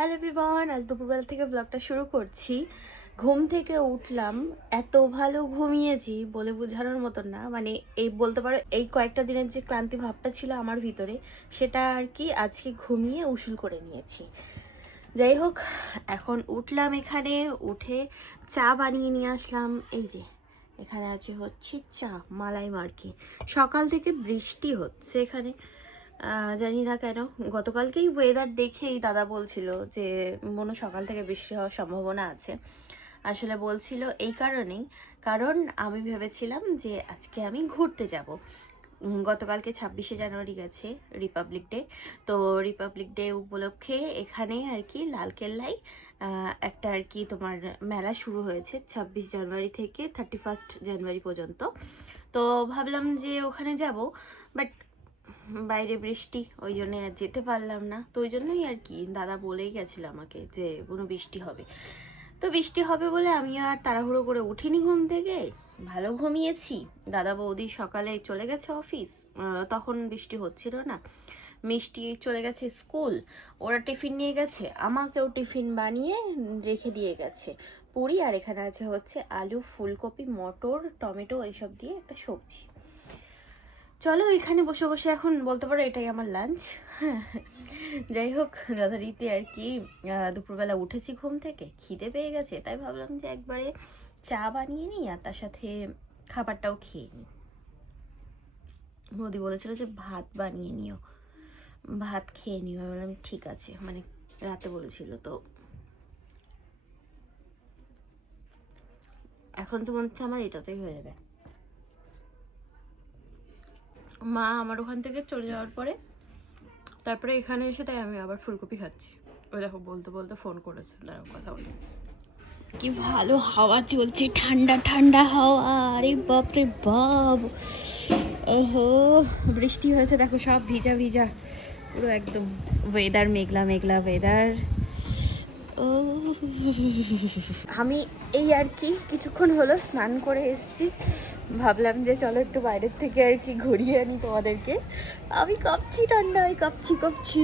Hello everyone, আজ দুপুরবেলা থেকে ব্লগটা শুরু করছি। ঘুম থেকে উঠলাম, এত ভালো ঘুমিয়েছি বলে বোঝানোর মতন না। মানে এই বলতে পারো এই কয়েকটা দিনের যে ক্লান্তি ভাবটা ছিল আমার ভিতরে, সেটা আর কি আজকে ঘুমিয়ে উসুল করে নিয়েছি। যাই হোক, এখন উঠলাম, এখানে উঠে চা বানিয়ে নিয়ে আসলাম। এই যে এখানে আছে হচ্ছে চা, মালাই মার্কি। সকাল থেকে বৃষ্টি হচ্ছে এখানে, জানি না কেন। গতকালকেই ওয়েদার দেখেই দাদা বলছিল যে মনে সকাল থেকে বৃষ্টি হওয়ার সম্ভাবনা আছে। আসলে বলছিল এই কারণেই, কারণ আমি ভেবেছিলাম যে আজকে আমি ঘুরতে যাব। গতকালকে 26শে জানুয়ারি গেছে, রিপাবলিক ডে। তো রিপাবলিক ডে উপলক্ষে এখানে আর কি লালকেল্লায় একটা আর কি তোমার মেলা শুরু হয়েছে 26 জানুয়ারি থেকে 31 জানুয়ারি পর্যন্ত। তো ভাবলাম যে ওখানে যাব, বাট বাইরে বৃষ্টি, ওই জন্য আর যেতে পারলাম না। তো ওই জন্যই আর কি দাদা বলেই গেছিল আমাকে যে কোনো বৃষ্টি হবে। তো বৃষ্টি হবে বলে আমি আর তাড়াহুড়ো করে উঠিনি ঘুম থেকে, ভালো ঘুমিয়েছি। দাদা বৌদি সকালে চলে গেছে অফিস, তখন বৃষ্টি হচ্ছিল না। মিষ্টি চলে গেছে স্কুল, ওরা টিফিন নিয়ে গেছে, আমাকেও টিফিন বানিয়ে রেখে দিয়ে গেছে পুরি। আর এখানে আছে হচ্ছে আলু, ফুলকপি, মটর, টমেটো এইসব দিয়ে একটা সবজি। চলো এখানে বসে বসে এখন বলতে পারো এটাই আমার লাঞ্চ। যাই হোক, যথারীতি আর কি দুপুরবেলা উঠেছি ঘুম থেকে, খিদে পেয়ে গেছে, তাই ভাবলাম যে একবারে চা বানিয়ে নিই আর তার সাথে খাবারটাও খেয়ে নিই। মোদি বলেছিল যে ভাত বানিয়ে নিও, ভাত খেয়ে নিও। আমি বললাম ঠিক আছে, মানে রাতে বলেছিল। তো এখন তো মনে হচ্ছে আমার এটাতেই হয়ে যাবে। মা আমার ওখান থেকে চলে যাওয়ার পরে তারপরে এখানে এসে তাই আমি আবার ফুলকপি খাচ্ছি। ওই দেখো বলতে বলতে ফোন করেছে, দাঁড়াও কথা বলি। কি ভালো হাওয়া চলছে, ঠান্ডা ঠান্ডা হাওয়া, আরে বাপরে বাপ। ওহো, বৃষ্টি হয়েছে দেখো, সব ভিজা ভিজা পুরো একদম। ওয়েদার মেঘলা মেঘলা ওয়েদার। ও, আমি এই আর কি কিছুক্ষণ হলো স্নান করে এসেছি, ভাবলাম যে চলো একটু বাইরের থেকে আর কি ঘুরিয়ে আনি তোমাদেরকে। আমি কাঁপছি ঠান্ডায়, কাঁপছি কাঁপছি।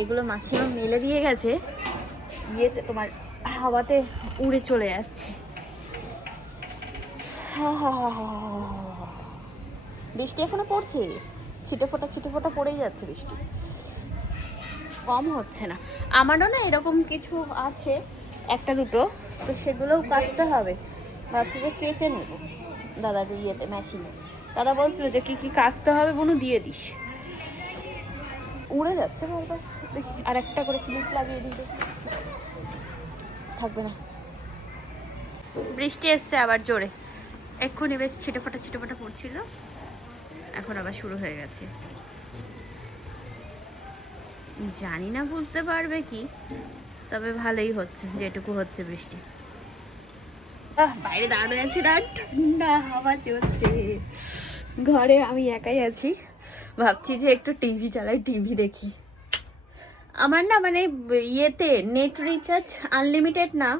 এগুলো মাসিমা মেলে দিয়ে গেছে, ইয়েতে তোমার হাওয়াতে উড়ে চলে যাচ্ছে। বৃষ্টি এখনো পড়ছে, ছিটে ফোটা পড়েই যাচ্ছে বৃষ্টি, কম হচ্ছে না। আমারও না এরকম কিছু আছে একটা দুটো, তো সেগুলোও কাচতে হবে। ভাবছি যে কেচে নেব দাদার ইয়েতে, মেশিনে। দাদা বলছিল যে কি কি কাচতে হবে বনু দিয়ে দিস। উড়ে যাচ্ছে বারবার, দেখি আর একটা করে ক্লিপ লাগিয়ে দিতে থাকবে না। বৃষ্টি এসছে আবার জোরে, এক্ষুনি বেশ ছিটে ফোটা পড়ছিল, এখন আবার শুরু হয়ে গেছে। জানি না বুঝতে পারবে কি, তবে ভালোই হচ্ছে যেটুকু হচ্ছে বৃষ্টি। বাইরে দাঁড়ানো আছি না, ঠান্ডা হাওয়া চলছে। ঘরে আমি একাই আছি, ভাবছি যে একটু টিভি চালাই, টিভি দেখি। আমার না মানে ইয়েতে নেট রিচার্জ আনলিমিটেড না,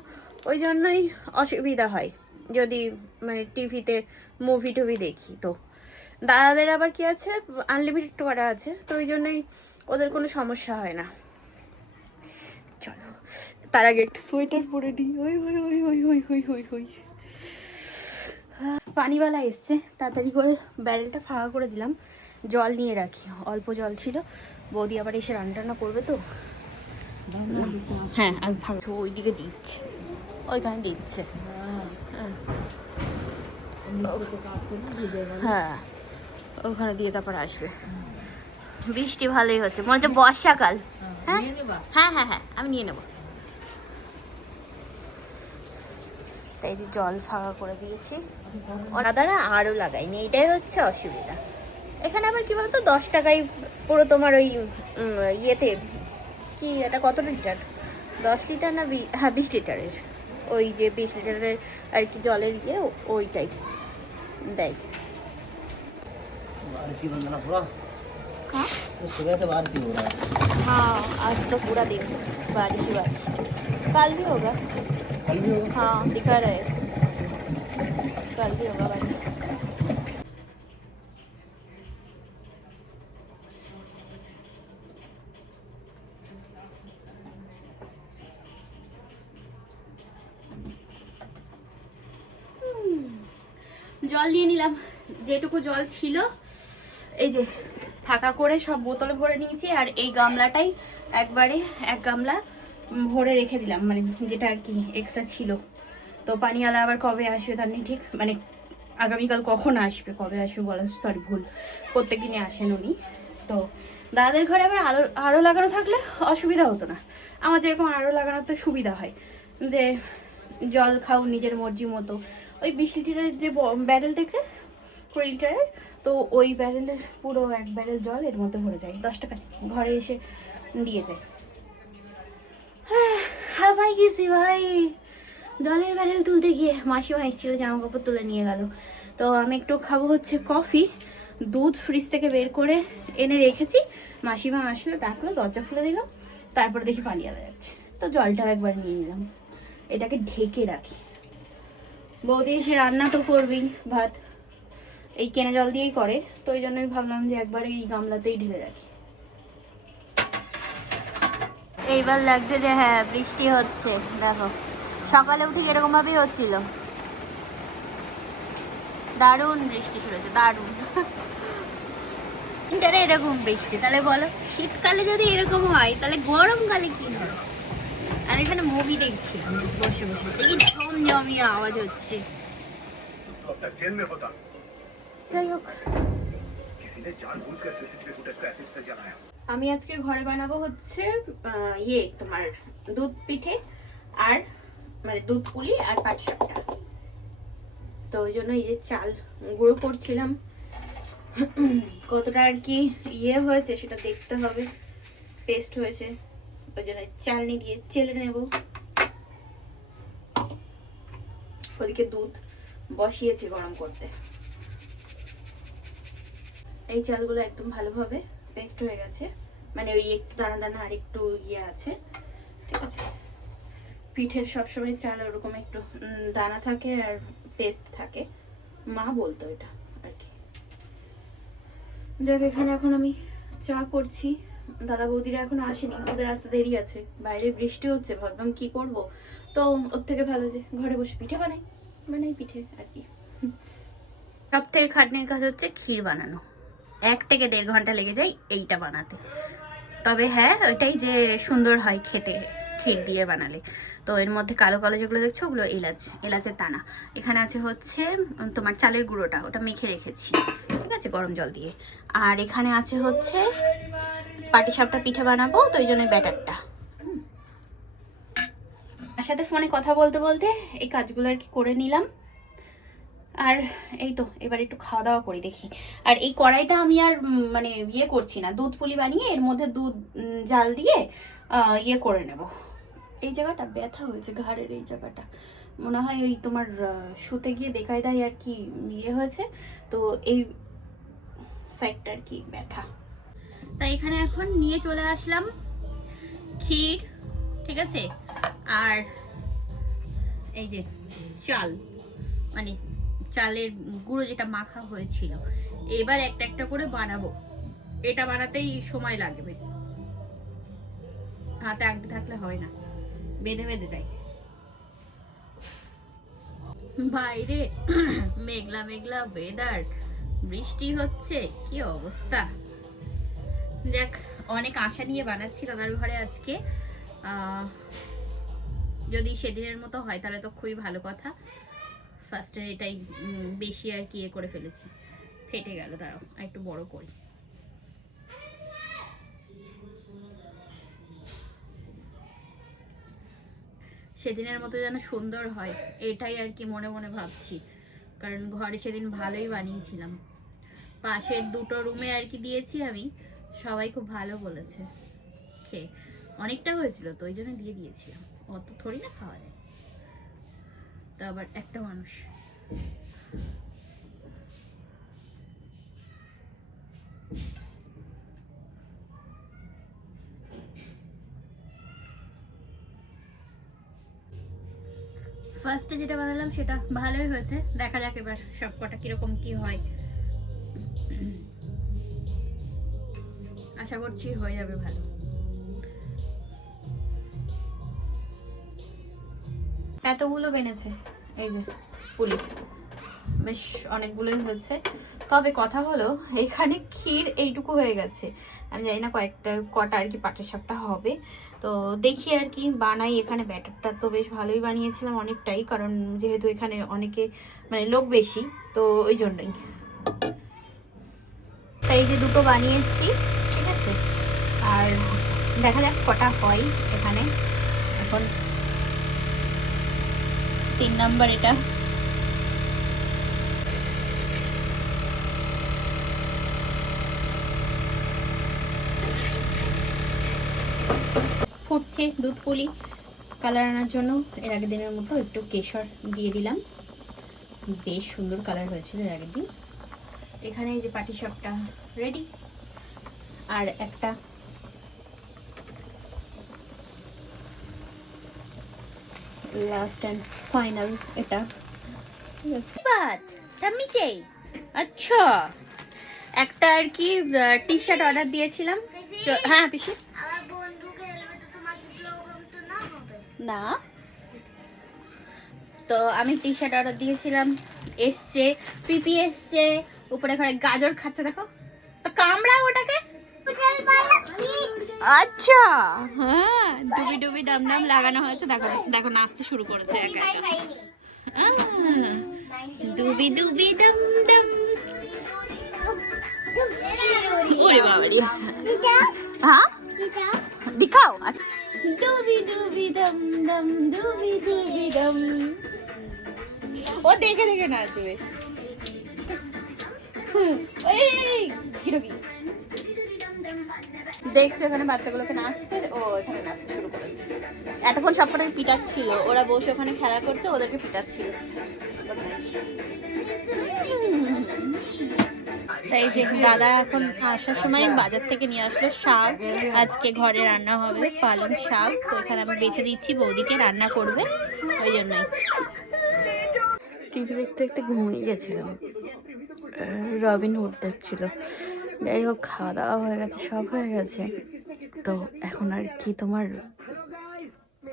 ওই জন্যই অসুবিধা হয় যদি মানে টিভিতে মুভি টুভি দেখি। তো দাদাদের আবার কি আছে, আনলিমিটেড করা আছে, তো ওই জন্যই ওদের কোনো সমস্যা হয় না। চলো তার আগে একটু সোয়েটার পরে নিই। ওই ওই ওই ওই ওই ওই ওই ওই পানিওয়ালা এসছে, তাড়াতাড়ি করে ব্যারেলটা ফাঁকা করে দিলাম, জল নিয়ে রাখি। অল্প জল ছিল, বৌদি আবার এসে রান্না টান্না করবে তো। হ্যাঁ আমি ভাবছি ওইদিকে দিচ্ছে, ওইখানে দিচ্ছে। হ্যাঁ ওখানে দিয়ে তারপর আসবে। বৃষ্টি ভালোই হচ্ছে, মনে হচ্ছে বর্ষাকাল। হ্যাঁ হ্যাঁ হ্যাঁ হ্যাঁ আমি নিয়ে নেবো। তাই যে জল ফাঁকা করে দিয়েছি। দাদারা আরও লাগাইনি, এইটাই হচ্ছে অসুবিধা। এখানে আবার কি বলতো 10 টাকায় পুরো তোমার ওই ইয়েতে কি এটা কত লিটার, 10 লিটার না হ্যাঁ 20 লিটারের, ওই যে 20 লিটারের আর কি জলের ইয়ে ওইটাই দেয়। हाँ तो सुबह से बारिश ही हो रहा है। हाँ आज तो पूरा दिन बारिश ही बारिश। कल भी होगा, कल भी होगा। हाँ दिखा रहे, कल भी होगा बारिश। জল নিয়ে নিলাম, যেটুকু জল ছিল এই যে ফাঁকা করে সব বোতলে ভরে নিয়েছি। আর এই গামলাটাই একবারে এক গামলা ভরে রেখে দিলাম, মানে যেটা আর কি এক্সট্রা ছিল। তো পানিওয়ালা আবার কবে আসবে তার নেই ঠিক, মানে আগামীকাল কখন আসবে, কবে আসবে বলা সরি ভুল, প্রত্যেকদিনই আসেন উনি। তো দাদাদের ঘরে আবার আরও লাগানো থাকলে অসুবিধা হতো না, আমার যেরকম আরও লাগানোতে সুবিধা হয় যে জল খাও নিজের মর্জি মতো। ওই 20 লিটারের যে ব্যারেল দেখে 20 লিটারের, তো ওই ব্যারেলের পুরো এক ব্যারেল জল এর মধ্যে ভরে যায়, 10 টাকা ঘরে এসে দিয়ে যায়। হ্যাঁ ভাই গেছি ভাই, জলের ব্যারেল তুলতে গিয়ে মাসিমা এসেছিলো, জামা কাপড় তুলে নিয়ে গেল। তো আমি একটু খাবো হচ্ছে কফি, দুধ ফ্রিজ থেকে বের করে এনে রেখেছি। মাসিমা আসলো, ডাকলো, দরজা খুলে দিল, তারপরে দেখি পানি আলা যাচ্ছে, তো জলটাও একবার নিয়ে নিলাম। এটাকে ঢেকে রাখি, বৌদি এসে রান্না তো করবেই, ভাত এই কেনা জল দিয়েই করে, তো ওই জন্যই ভাবলাম যে একবার এই গামলাতেই ঢেলে রাখি। এইবার লাগছে যে হ্যাঁ বৃষ্টি হচ্ছে, দেখো সকালে উঠে এরকম ভাবেই হচ্ছিল, দারুণ বৃষ্টি শুরু হয়েছে, দারুণ। উইন্টারে এরকম বৃষ্টি, তাহলে বলো শীতকালে যদি এরকম হয় তাহলে গরমকালে কি হবে? আমি এখানে মুভি দেখছি বসে বসে, দেখি ঝমঝমিয়ে আওয়াজ হচ্ছে। যাই হোক, আমি আজকে ঘরে বানাবো হচ্ছে তোমার দুধ পিঠে আর মানে দুধ পুলি আর পাটসাপটা। তো ওই জন্য এই যে চাল গুঁড়ো করছিলাম, কতটা আর কি হয়েছে সেটা দেখতে হবে, পেস্ট হয়েছে, ওই জন্য চালনি দিয়ে চেলে নেব। ওদিকে দুধ বসিয়েছি গরম করতে। এই চালগুলো একদম ভালোভাবে পেস্ট হয়ে গেছে, মানে ওই একটু দানা দানা আর একটু আছে, ঠিক আছে। পিঠের সবসময় চাল ওরকম একটু দানা থাকে আর পেস্ট থাকে, মা বলতো এটা আর কি। দেখ এখানে এখন আমি চা করছি, দাদা বৌদিরা এখন আসেনি, ওদের আসতে দেরি আছে, বাইরে বৃষ্টি হচ্ছে, ভাবলাম কি করব, তো ওর থেকে ভালো যে ঘরে বসে পিঠে বানাই পিঠে আর কি। সব থেকে খাটনির কাজ হচ্ছে ক্ষীর বানানো, 1 থেকে 1.5 ঘন্টা লেগে যায় এইটা বানাতে। তবে হ্যাঁ ওইটাই যে সুন্দর হয় খেতে ক্ষীর দিয়ে বানালে। তো এর মধ্যে কালো কালো যেগুলো দেখছো ওগুলো এলাচের দানা। এখানে আছে হচ্ছে তোমার চালের গুঁড়োটা, ওটা মেখে রেখেছি, ঠিক আছে, গরম জল দিয়ে। আর এখানে আছে হচ্ছে পাটিসাপটা পিঠে বানাবো, তো ওই জন্য ব্যাটারটা। তার সাথে ফোনে কথা বলতে বলতে এই কাজগুলো আর কি করে নিলাম। আর এই তো এবার একটু খাওয়া দাওয়া করি দেখি। আর এই কড়াইটা আমি আর মানে করছি না, দুধ পুলি বানিয়ে এর মধ্যে দুধ জাল দিয়ে করে নেব। এই জায়গাটা ব্যথা হয়েছে, ঘাড়ের এই জায়গাটা মনে হয় ওই তোমার শুতে গিয়ে বেকায়দায় আর কি হয়েছে, তো এই সাইডটা আর কি ব্যথা। তাই এখানে এখন নিয়ে চলে আসলাম ক্ষীর, ঠিক আছে, আর এই যে চাল, মানে চালের গুঁড়ো যেটা মাখা হয়েছিল। এবার একটা একটা করে বানাবো, এটা বানাতেই সময় লাগবে, হাতে আঁকতে থাকলে হয় না, বেঁধে বেঁধে যায়। বাইরে মেঘলা মেঘলা ওয়েদার, বৃষ্টি হচ্ছে, কি অবস্থা। দেখ অনেক আশা নিয়ে বানাচ্ছি দাদার ঘরে আজকে, যদি সেদিনের মতো হয় তাহলে তো খুবই ভালো কথা। ফার্স্টের এটাই বেশি আর কি করে ফেলেছি, ফেটে গেল, দাঁড়াও আর একটু বড় করি। সেদিনের মতো যেন সুন্দর হয় এটাই আর কি মনে মনে ভাবছি, কারণ ঘরে সেদিন ভালোই বানিয়েছিলাম। পাশের 2টো রুমে আর কি দিয়েছি আমি, সবাই খুব ভালো বলেছে, খেয়ে অনেকটা হয়েছিল তো ওই জন্য দিয়ে দিয়েছিলাম, অত থোড়ি না খাওয়া যায়, তো আবার একটা মানুষ। ফার্স্টে যেটা বানালাম সেটা ভালোই হয়েছে, দেখা যাক এবার সব কটা কিরকম কি হয়, আশা করছি হয়ে যাবে ভালো। এতগুলো বেনেছে এই যে পুলি, বেশ অনেকগুলোই হয়েছে। তবে কথা হলো এখানে ক্ষীর এইটুকু হয়ে গেছে, আমি জানি না কটা আর কি পাটিসাপটা হবে। তো দেখি আর কি বানাই। এখানে ব্যাটারটা তো বেশ ভালোই বানিয়েছিলাম অনেকটাই, কারণ যেহেতু এখানে অনেকে মানে লোক বেশি, তো ওই জন্যই। তাই যে দুটো বানিয়েছি, ঠিক আছে। আর দেখা যাক কটা হয় এখানে। এখন 3 নাম্বার এটা। ফুটছে দুধ পুলি, কালার আনার জন্য এর আগের দিনের মতো একটু কেশর দিয়ে দিলাম। বেশ সুন্দর কালার হয়েছিল এর আগের দিন। এখানে এই যে পাটিসাপটা রেডি। আর একটা লাস্ট অ্যান্ড ফাইনাল এটা, ঠিক আছে। আচ্ছা, একটা আর কি টি শার্ট অর্ডার দিয়েছিলাম। হ্যাঁ পিসি। না, তো আমি টি শার্ট অর্ডার দিয়েছিলাম, এসছে, পিপি এসছে, উপরে ঘরে গাজর খাচ্ছে, দেখো তো কামড়া ওটাকে। আচ্ছা, হ্যাঁ, ডুবি ডুবি ডাম ডাম লাগানো হয়েছে। দেখো দেখো নাচতে শুরু করেছে একা একা। ডুবি ডুবি ডাম ডাম। ওরে বাবা রে, হ্যাঁ দিখাও। ডুবি ডুবি ডাম ডাম, ডুবি ডুবি ডাম। ও দেখে দেখে নাচবে। দেখছো এখানে বাচ্চাগুলোকে নাচছে, ও এখানে নাচতে শুরু করেছে। এতক্ষণ সবকটাকে পিটাচ্ছিল, ওরা বসে ওখানে খেলা করছে, ওদেরকে পিটাচ্ছিল। তাই যে দাদা এখন আসার সময় বাজার থেকে নিয়ে আসলো শাক। আজকে ঘরে রান্না হবে পালং শাক, তো এখানে আমি বেছে দিচ্ছি, বৌদিকে রান্না করবে, ওই জন্যই। টিভি দেখতে দেখতে ঘুমিয়ে গেছিলাম, রবিনহুড দেখছিল। যাই হোক, খাওয়া দাওয়া হয়ে গেছে, সব হয়ে গেছে। তো এখন আর কি তোমার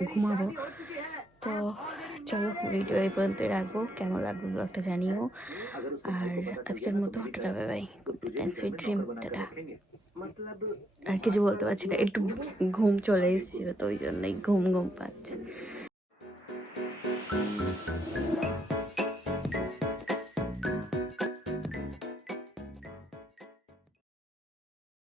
ঘুমাবো। তো চলো ভিডিও এই পর্যন্তই রাখবো, কেমন লাগবে ব্লগটা জানিও। আর আজকের মতো tata, bye bye, good night, sweet dream, tata. আর কিছু বলতে পারছি না, একটু ঘুম চলে এসেছিল, তো ওই জন্যই ঘুম ঘুম পাচ্ছে।